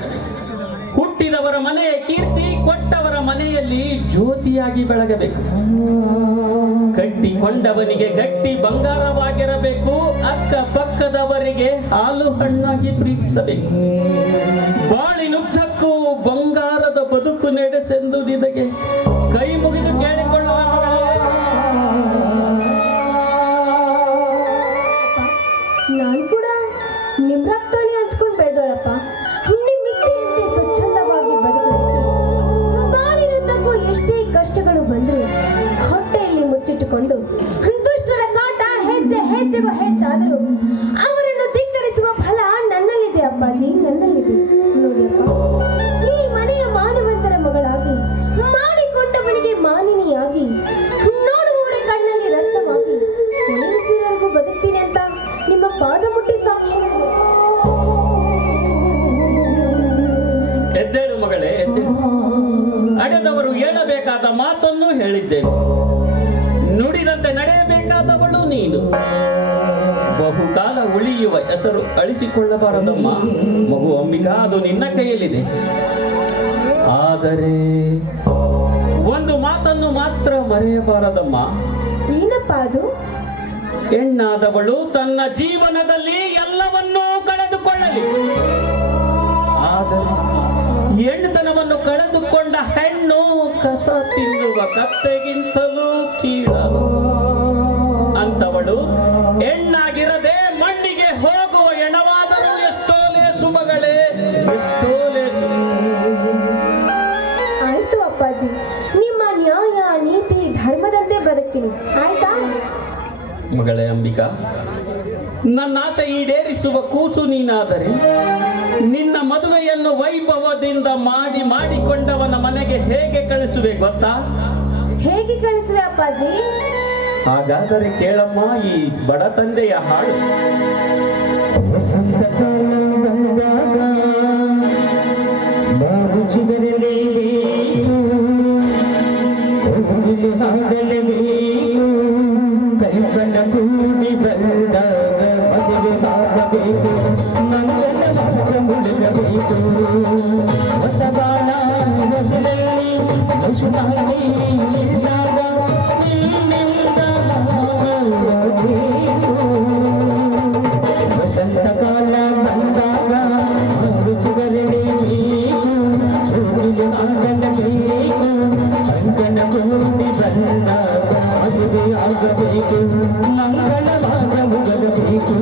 ಹುಟ್ಟಿದವರ ಮನೆಯ ಕೀರ್ತಿ ಕೊಟ್ಟವರ ಮನೆಯಲ್ಲಿ ಜ್ಯೋತಿಯಾಗಿ ಬೆಳಗಬೇಕು. ಕಟ್ಟಿಕೊಂಡವನಿಗೆ ಗಟ್ಟಿ ಬಂಗಾರವಾಗಿರಬೇಕು. ಅಕ್ಕ ಪಕ್ಕದವರಿಗೆ ಹಾಲು ಹಣ್ಣಾಗಿ ಪ್ರೀತಿಸಬೇಕು. ಬಾಳಿನುದ್ದಕ್ಕೂ ಬಂಗಾರದ ಬದುಕು ನಡೆಸೆಂದು ನಿನಗೆ ಕೈ ಮುಗಿದು ಕೇಳಿಕೊಳ್ಳುವ ಮಗಳೇ. ನಾನು ಕೂಡ ನಿಮ್ ರಕ್ತಾನೆ ಹಂಚ್ಕೊಂಡು ಬೆಳೆದೋಳಪ್ಪ. ನಿಮ್ಮ ಇಚ್ಛೆಯಂತೆ ಸ್ವಚ್ಛಂದವಾಗಿ ಬದುಕಿಸಿ ಬಾಳಿನುದ್ದಕ್ಕೂ ಎಷ್ಟೇ ಕಷ್ಟಗಳು ಬಂದರೂ ಹೊಟ್ಟೆಯಲ್ಲಿ ಮುಚ್ಚಿಟ್ಟುಕೊಂಡು ದುಷ್ಟರ ಕಾಟ ಹೆಜ್ಜೆ ಹೆಜ್ಜೆಗೂ ಹೆಚ್ಚಾದರೂ ಅವರನ್ನು ಧಿಕ್ಕರಿಸುವ ಫಲ ನನ್ನಲ್ಲಿದೆ ಅಪ್ಪಾಜಿ, ನನ್ನಲ್ಲಿದೆ. ನೋಡಿಯಪ್ಪ, ಈ ಮನೆಯ ಮಾನವಂತರ ಮಗಳಾಗಿ ಮಾಡಿಕೊಂಡವನಿಗೆ ಮಾಲಿನಿಯಾಗಿ ನೋಡುವವರ ಕಣ್ಣಲ್ಲಿ ರತ್ನವಾಗಿ ಕೊನೆಯುಸಿರವರೆಗೂ ಬದುಕ್ತೀನಿ ಅಂತ ನಿಮ್ಮ ಪಾದ ಮುಟ್ಟಿ ಸಾಕ್ಷಿ ಹೇಳಿದೆ. ಎದ್ದೇಳು ಮಗಳೇ, ಎದ್ದೇಳು. ಅಡೆದವರು ಹೇಳಬೇಕಾದ ಮಾತನ್ನು ಹೇಳಿದ್ದೇನೆ. ನುಡಿದಂತೆ ನಡೆಯಬೇಕಾದವಳು ನೀನು. ಬಹುಕಾಲ ಉಳಿಯುವ ಹೆಸರು ಅಳಿಸಿಕೊಳ್ಳಬಾರದಮ್ಮ ಮಗು ಅಂಬಿಕಾ, ಅದು ನಿನ್ನ ಕೈಯಲ್ಲಿದೆ. ಆದರೆ ಒಂದು ಮಾತನ್ನು ಮಾತ್ರ ಮರೆಯಬಾರದಮ್ಮ. ಏನಪ್ಪ ಅದು? ಹೆಣ್ಣಾದವಳು ತನ್ನ ಜೀವನದಲ್ಲಿ ಎಲ್ಲವನ್ನೂ ಕಳೆದುಕೊಳ್ಳಲಿ. ಆದರೆ ಹೆಣ್ಣುತನವನ್ನು ಕಳೆದುಕೊಂಡ ಹೆಣ್ಣು ಕಸ ತಿನ್ನುವ ಕತ್ತೆಗಿಂತಲೂ ಕೀಳಲು. ಅಂತವಳು ಹೆಣ್ಣಾಗಿರದೆ ಮಣ್ಣಿಗೆ ಹೋಗುವ ಹೆಣವಾದರೂ ಎಷ್ಟೋ ಲೇಸು ಮಗಳೇ, ಎಷ್ಟೋ ಲೇಸು. ಆಯ್ತು ಅಪ್ಪಾಜಿ, ನಿಮ್ಮ ನ್ಯಾಯ ನೀತಿ ಧರ್ಮದಂತೆ ಬದುಕ್ತೀನಿ, ಆಯ್ತಾ? ಮಗಳೇ ಅಂಬಿಕಾ, ನನ್ನ ಆಸೆ ಈಡೇರಿಸುವ ಕೂಸು ನೀನಾದರೆ ನಿನ್ನ ಮದುವೆಯನ್ನು ವೈಭವದಿಂದ ಮಾಡಿಕೊಂಡವನ ಮನೆಗೆ ಹೇಗೆ ಕಳಿಸುವೆ ಗೊತ್ತಾ? ಹೇಗೆ ಕಳಿಸುವೆ ಅಪ್ಪಾಜಿ? ಹಾಗಾದರೆ ಕೇಳಮ್ಮ ಈ ಬಡ ತಂದೆಯ ಹಾಡು. ಕೂಡಿ ಬಂದಾಗ ಮದುವೆ ಮಾಡಬೇಕು, ಮಂಗಲ ಮಾರ್ಗ ಮುಳುಗಬೇಕು. ಹೊಸ ಬಾಳ ಹೊಸದಲ್ಲಿ ಹೊಸದಾಗಿ ನಿಲ್ಲಾಗ ನಿನ್ನಿಂದ ವಸಂತ ಕಾಲ ಬಂದಾಗ ರುಚಿಗರಲಿ ಬೇಕು, ಕೂಡಿಲು ಆಗಬೇಕು, ಅಂಗನ ಕೂಡಿ ಬಂದಾಗ ಮದುವೆ ಆಗಬೇಕು, ಮಂಗಲ ಮಾರ್ಗ ಮುಗಬೇಕು.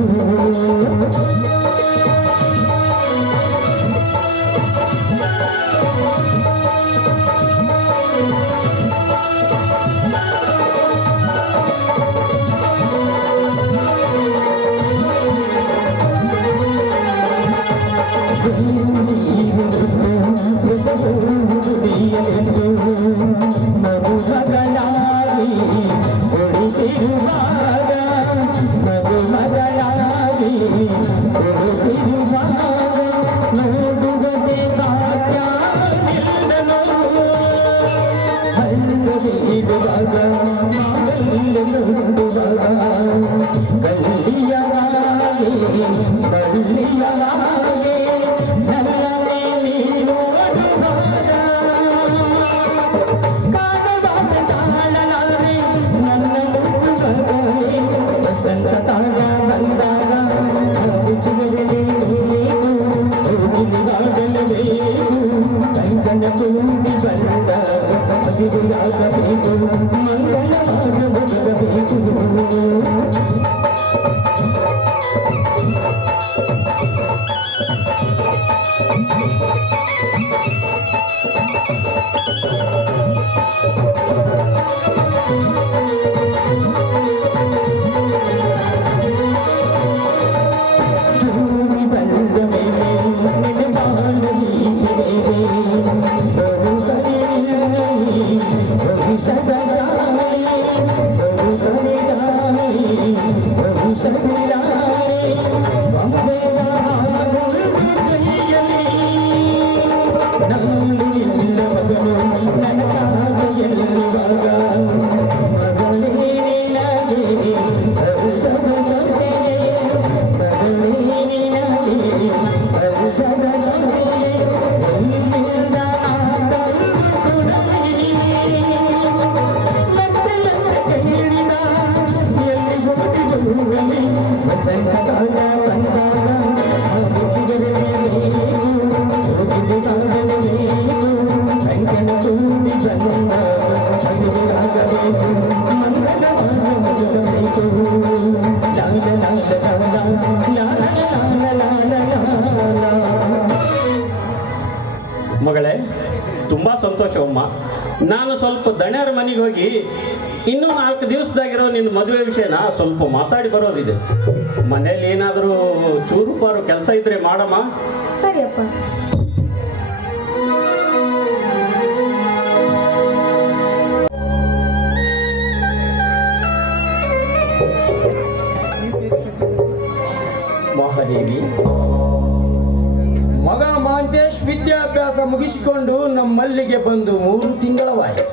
ಮಗಳೇ, ತುಂಬ ಸಂತೋಷವಮ್ಮ. ನಾನು ಸ್ವಲ್ಪ ದಣ್ಯರ ಮನೆಗೆ ಹೋಗಿ ಇನ್ನೂ 4 ದಿವಸದಾಗಿರೋ ನಿನ್ನ ಮದುವೆ ವಿಷಯನ ಸ್ವಲ್ಪ ಮಾತಾಡಿ ಬರೋದಿದೆ. ಮನೇಲಿ ಏನಾದರೂ ಚೂರು ಪಾರು ಕೆಲಸ ಇದ್ರೆ ಮಾಡಮ್ಮ. ಸರಿಯಪ್ಪ. ಮಹಾದೇವಿ, ಮಗ ಮಾಂತೇಶ್ ವಿದ್ಯಾಭ್ಯಾಸ ಮುಗಿಸಿಕೊಂಡು ನಮ್ಮಲ್ಲಿಗೆ ಬಂದು 3 ತಿಂಗಳವಾಯಿತು.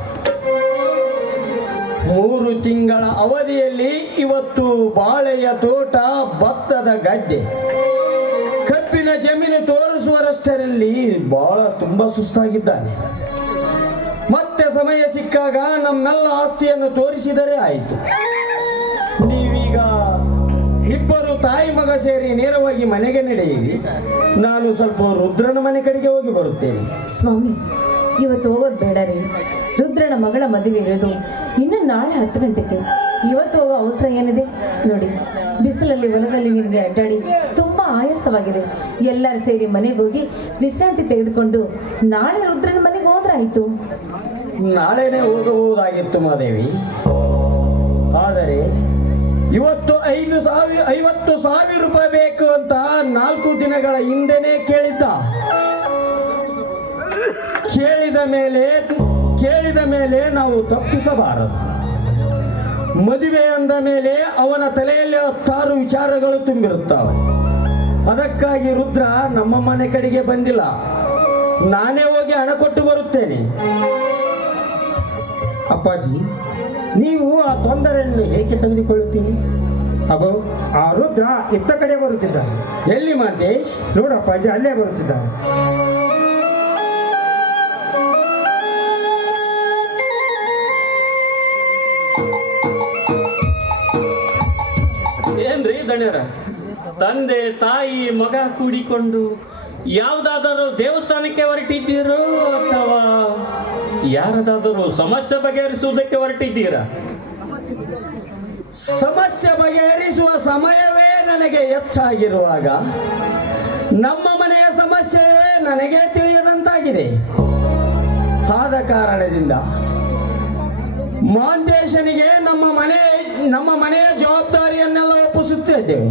3 ತಿಂಗಳ ಅವಧಿಯಲ್ಲಿ ಇವತ್ತು ಬಾಳೆಯ ತೋಟ, ಭತ್ತದ ಗದ್ದೆ, ಕಬ್ಬಿನ ಜಮೀನು ತೋರಿಸುವರಷ್ಟರಲ್ಲಿ ತುಂಬ ಸುಸ್ತಾಗಿದ್ದಾನೆ. ಮತ್ತೆ ಸಮಯ ಸಿಕ್ಕಾಗ ನಮ್ಮೆಲ್ಲ ಆಸ್ತಿಯನ್ನು ತೋರಿಸಿದರೆ ಆಯಿತು. ನೀವೀಗ ಇಬ್ಬರು ತಾಯಿ ಮಗ ಸೇರಿ ನೇರವಾಗಿ ಮನೆಗೆ ನಡೆಯಿರಿ. ನಾನು ಸ್ವಲ್ಪ ರುದ್ರನ ಮನೆ ಕಡೆಗೆ ಹೋಗಿ ಬರುತ್ತೇನೆ. ಸ್ವಾಮಿ, ಇವತ್ತು ಹೋಗೋದು ಬೇಡ ರೀ. ರುದ್ರನ ಮಗಳ ಮದುವೆ ಇರೋದು ಇನ್ನು ನಾಳೆ 10 ಗಂಟೆಗೆ. ಇವತ್ತು ಹೋಗೋ ಅವಸರ ಏನಿದೆ ನೋಡಿ. ಬಿಸಿಲಲ್ಲಿ ಹೊಲದಲ್ಲಿ ನಿಮಗೆ ಅಡ್ಡಾಡಿ ತುಂಬ ಆಯಾಸವಾಗಿದೆ. ಎಲ್ಲರೂ ಸೇರಿ ಮನೆಗೆ ಹೋಗಿ ವಿಶ್ರಾಂತಿ ತೆಗೆದುಕೊಂಡು ನಾಳೆ ರುದ್ರನ ಮನೆಗೆ ಹೋದ್ರಾಯ್ತು. ನಾಳೆನೇ ಹೋಗಬಹುದಾಗಿತ್ತು ಮಾದೇವಿ. ಆದರೆ ಇವತ್ತು 50,000 ರೂಪಾಯಿ ಬೇಕು ಅಂತ 4 ದಿನಗಳ ಹಿಂದೆನೇ ಕೇಳಿದ ಮೇಲೆ ನಾವು ತಪ್ಪಿಸಬಾರದು. ಮದುವೆ ಅಂದ ಮೇಲೆ ಅವನ ತಲೆಯಲ್ಲಿ 10 ವಿಚಾರಗಳು ತುಂಬಿರುತ್ತವೆ. ಅದಕ್ಕಾಗಿ ರುದ್ರ ನಮ್ಮ ಮನೆ ಕಡೆಗೆ ಬಂದಿಲ್ಲ. ನಾನೇ ಹೋಗಿ ಹಣ ಕೊಟ್ಟು ಬರುತ್ತೇನೆ. ಅಪ್ಪಾಜಿ, ನೀವು ಆ ತೊಂದರೆಯನ್ನು ಏಕೆ ತೆಗೆದುಕೊಳ್ಳುತ್ತೀನಿ? ಅಗೋ, ಆ ರುದ್ರ ಇತ್ತ ಕಡೆ ಬರುತ್ತಿದ್ದಾನೆ. ಎಲ್ಲಿ ಮಾಂತೇಶ್? ನೋಡಪ್ಪಾಜಿ, ಅಲ್ಲೇ ಬರುತ್ತಿದ್ದಾನೆ. ಏನ್ರಿ ದಣ್ಯರ, ತಂದೆ ತಾಯಿ ಮಗ ಕೂಡಿಕೊಂಡು ಯಾವುದಾದರೂ ದೇವಸ್ಥಾನಕ್ಕೆ ಹೊರಟಿದ್ದೀರೋ ಅಥವಾ ಯಾರದಾದರೂ ಸಮಸ್ಯೆ ಬಗೆಹರಿಸುವುದಕ್ಕೆ ಹೊರಟಿದ್ದೀರಾ? ಸಮಸ್ಯೆ ಬಗೆಹರಿಸುವ ಸಮಯವೇ ನನಗೆ ಹೆಚ್ಚಾಗಿರುವಾಗ ನಮ್ಮ ಮನೆಯ ಸಮಸ್ಯೆಯೇ ನನಗೆ ತಿಳಿಯದಂತಾಗಿದೆ. ಆದ ಕಾರಣದಿಂದ ಮಾಂತೇಶನಿಗೆ ನಮ್ಮ ಮನೆಯ ಜವಾಬ್ದಾರಿಯನ್ನೆಲ್ಲ ಒಪ್ಪಿಸುತ್ತಿದ್ದೇವೆ.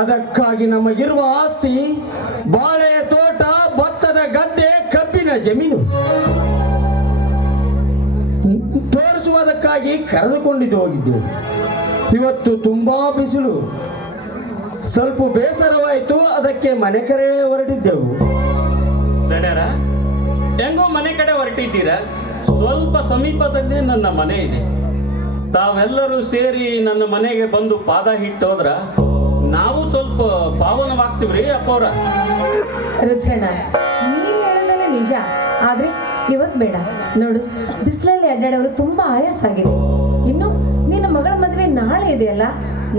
ಅದಕ್ಕಾಗಿ ನಮಗಿರುವ ಆಸ್ತಿ ಬಾಳೆಯ ತೋಟ, ಭತ್ತದ ಗದ್ದೆ, ಕಬ್ಬಿನ ಜಮೀನು ತೋರಿಸುವುದಕ್ಕಾಗಿ ಕರೆದುಕೊಂಡಿದ್ದು ಹೋಗಿದ್ದೆವು. ಇವತ್ತು ತುಂಬಾ ಬಿಸಿಲು, ಸ್ವಲ್ಪ ಬೇಸರವಾಯಿತು. ಅದಕ್ಕೆ ಮನೆ ಕಡೆ ಹೊರಟಿದ್ದೆವು. ದಣ್ಯರ, ಹೆಂಗೋ ಮನೆ ಕಡೆ ಹೊರಟಿದ್ದೀರಾ? ಸ್ವಲ್ಪ ಸಮೀಪದಲ್ಲಿ ನನ್ನ ಮನೆ ಇದೆ. ತಾವೆಲ್ಲರೂ ಸೇರಿ ನನ್ನ ಮನೆಗೆ ಬಂದು ಪಾದ ಹಿಟ್ಟೋದ್ರ ನಾವು ಸ್ವಲ್ಪ ಪಾವನವಾಗ್ತೀವ್ರಿ ಅಪ್ಪವ್ರ. ರುದ್ರಣ್ಣ, ನೀನು ಹೇಳೋದಲ್ಲ ನಿಜ. ಆದ್ರೆ ಇವತ್ತು ಬೇಡ ನೋಡು. ಬಿಸಿಲಲ್ಲಿ ಅಡ್ಡಾಡೋರು ತುಂಬಾ ಆಯಾಸ ಆಗಿದೆ. ಇನ್ನು ನಿನ್ನ ಮಗಳ ಮದುವೆ ನಾಳೆ ಇದೆಯಲ್ಲ,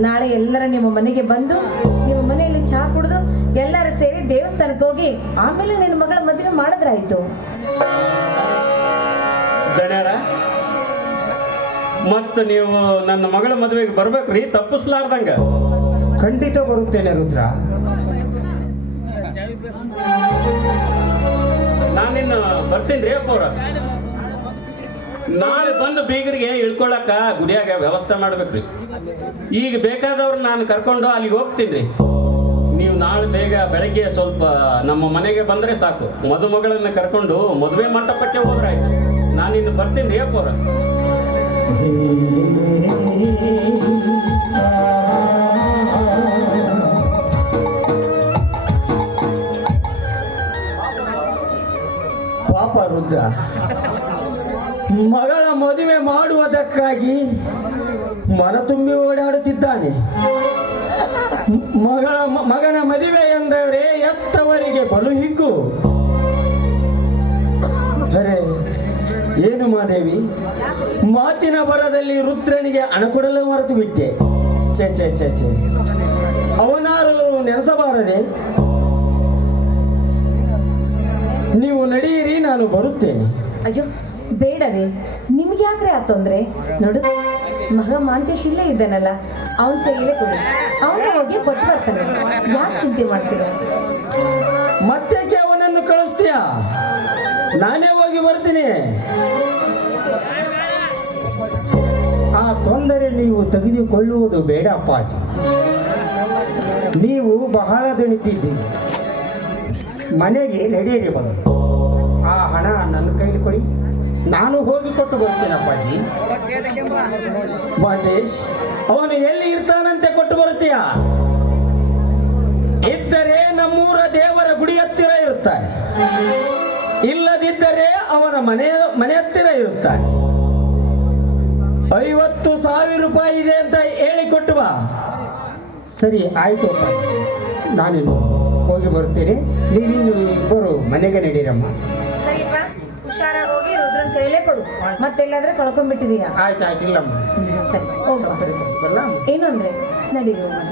ನಾಳೆ ಎಲ್ಲರ ನಿಮ್ಮ ಮನೆಗೆ ಬಂದು ನಿಮ್ಮ ಮನೆಯಲ್ಲಿ ಚಹಾ ಕುಡಿದು ಎಲ್ಲರೂ ಸೇರಿ ದೇವಸ್ಥಾನಕ್ಕೆ ಹೋಗಿ ಆಮೇಲೆ ನಿನ್ನ ಮಗಳ ಮದುವೆ ಮಾಡಿದ್ರಾಯ್ತು. ದಣ್ಯರ, ಮತ್ತು ನೀವು ನನ್ನ ಮಗಳ ಮದುವೆಗೆ ಬರ್ಬೇಕ್ರಿ, ತಪ್ಪಿಸ್ಲಾರ್ದಂಗ. ಖಂಡಿತ ಬರುತ್ತೇನೆ ರುದ್ರ. ನಾನಿನ್ನು ಬರ್ತೀನಿ ರೀ ಅಪ್ಪವ್ರ. ನಾಳೆ ಬಂದು ಬೀಗರಿಗೆ ಇಳ್ಕೊಳಕ ಗುಡಿಯಾಗ ವ್ಯವಸ್ಥೆ ಮಾಡ್ಬೇಕ್ರಿ. ಈಗ ಬೇಕಾದವ್ರು ನಾನು ಕರ್ಕೊಂಡು ಅಲ್ಲಿಗೆ ಹೋಗ್ತೀನಿ ರೀ. ನೀವು ನಾಳೆ ಬೆಳಗ್ಗೆ ಸ್ವಲ್ಪ ನಮ್ಮ ಮನೆಗೆ ಬಂದರೆ ಸಾಕು. ಮದುಮಗಳನ್ನು ಕರ್ಕೊಂಡು ಮದುವೆ ಮಂಟಪಕ್ಕೆ ಹೋದ್ರಾಯ್ತು. ನಾನಿನ್ನು ಬರ್ತೀನಿ ರೀ ಅಪ್ಪವ್ರ. ಪಾಪ ರುದ್ರ ಮಗಳ ಮದುವೆ ಮಾಡುವುದಕ್ಕಾಗಿ ಮನ ತುಂಬಿ ಓಡಾಡುತ್ತಿದ್ದಾನೆ. ಮಗನ ಮದುವೆ ಎಂದರೆ ಎತ್ತವರಿಗೆ ಬಲು ಹಿಗ್ಗು. ಅರೆ ಏನು ಮಾದೇವಿ, ಮಾತಿನ ಬರದಲ್ಲಿ ರುದ್ರನಿಗೆ ಹಣ ಕೊಡಲು ಮರೆತು ಬಿಟ್ಟೆ. ಛೇ ಛೇ ಛೇ ಛೇ, ಅವನಾರು ನೆನೆಸಬಾರದೆ. ನೀವು ನಡೆಯಿರಿ, ನಾನು ಬರುತ್ತೇನೆ. ಅಯ್ಯೋ ಬೇಡ ರೀ, ನಿಮ್ಗೆ ಯಾಕ್ರೆ ಆ ತೊಂದರೆ? ನೋಡು, ಮಗ ಮಾಂತೇಶ್ ಇಲ್ಲೇ ಇದ್ದಾನಲ್ಲ, ಅವನ ಕೈಯಲ್ಲೇ ಕೊಡಿ. ಅವನಿಗೆ ಹೋಗಿ ಕೊಟ್ಟು ಬರ್ತಾನೆ. ಯಾಕೆ ಚಿಂತೆ ಮಾಡ್ತೀರ? ಮತ್ತೆ ಅವನ ನಾನೇ ಹೋಗಿ ಬರ್ತೀನಿ. ಆ ತೊಂದರೆ ನೀವು ತೆಗೆದುಕೊಳ್ಳುವುದು ಬೇಡ ಅಪ್ಪಾಜಿ. ನೀವು ಬಹಳ ದಣಿತಿದ್ದೀರಿ. ಮನೆಗೆ ನಡೆಯಿರಿ ಮೊದಲು. ಆ ಹಣ ನನ್ನ ಕೈಲಿ ಕೊಡಿ, ನಾನು ಹೋಗಿ ಕೊಟ್ಟು ಬರ್ತೀನಿ ಅಪ್ಪಾಜಿ. ಮಹೇಶ್, ಅವನು ಎಲ್ಲಿ ಇರ್ತಾನಂತೆ ಕೊಟ್ಟು ಬರುತ್ತೀಯ? ಇದ್ದರೆ ನಮ್ಮೂರ ದೇವರ ಗುಡಿ ಹತ್ತಿರ ಇರುತ್ತಾನೆ, ಇಲ್ಲದಿದ್ದರೆ ಅವನ ಮನೆ ಹತ್ತಿರ ಇರುತ್ತಾನೆ. 50,000 ರೂಪಾಯಿ ಇದೆ ಅಂತ ಹೇಳಿ ಕೊಟ್ಟು ಬಾ. ಸರಿ ಆಯಿತು ಅಪ್ಪಾಜಿ, ನಾನಿನ್ನು ಹೋಗಿ ಬರುತ್ತೇನೆ. ನೀವಿನ್ನು ಇಬ್ಬರು ಮನೆಗೆ ನಡೀರಮ್ಮ. ಸರಿಯಪ್ಪ, ಹುಷಾರಾಗಿ ಹೋಗಿ ರುದ್ರನ್ ಕೈಲೇ ಕೊಡು. ಮತ್ತೆಲ್ಲಾದ್ರೆ ಕಳ್ಕೊಂಡ್ಬಿಟ್ಟಿದೀಯ. ಆಯ್ತು ಆಯ್ತು, ಇಲ್ಲಮ್ಮ. ಸರಿ ಹೋಗ್ಬಾ. ಬರಲಾ? ಏನು ಅಂದ್ರೆ ನಡೀರಿ ಹೋಗೋಣ.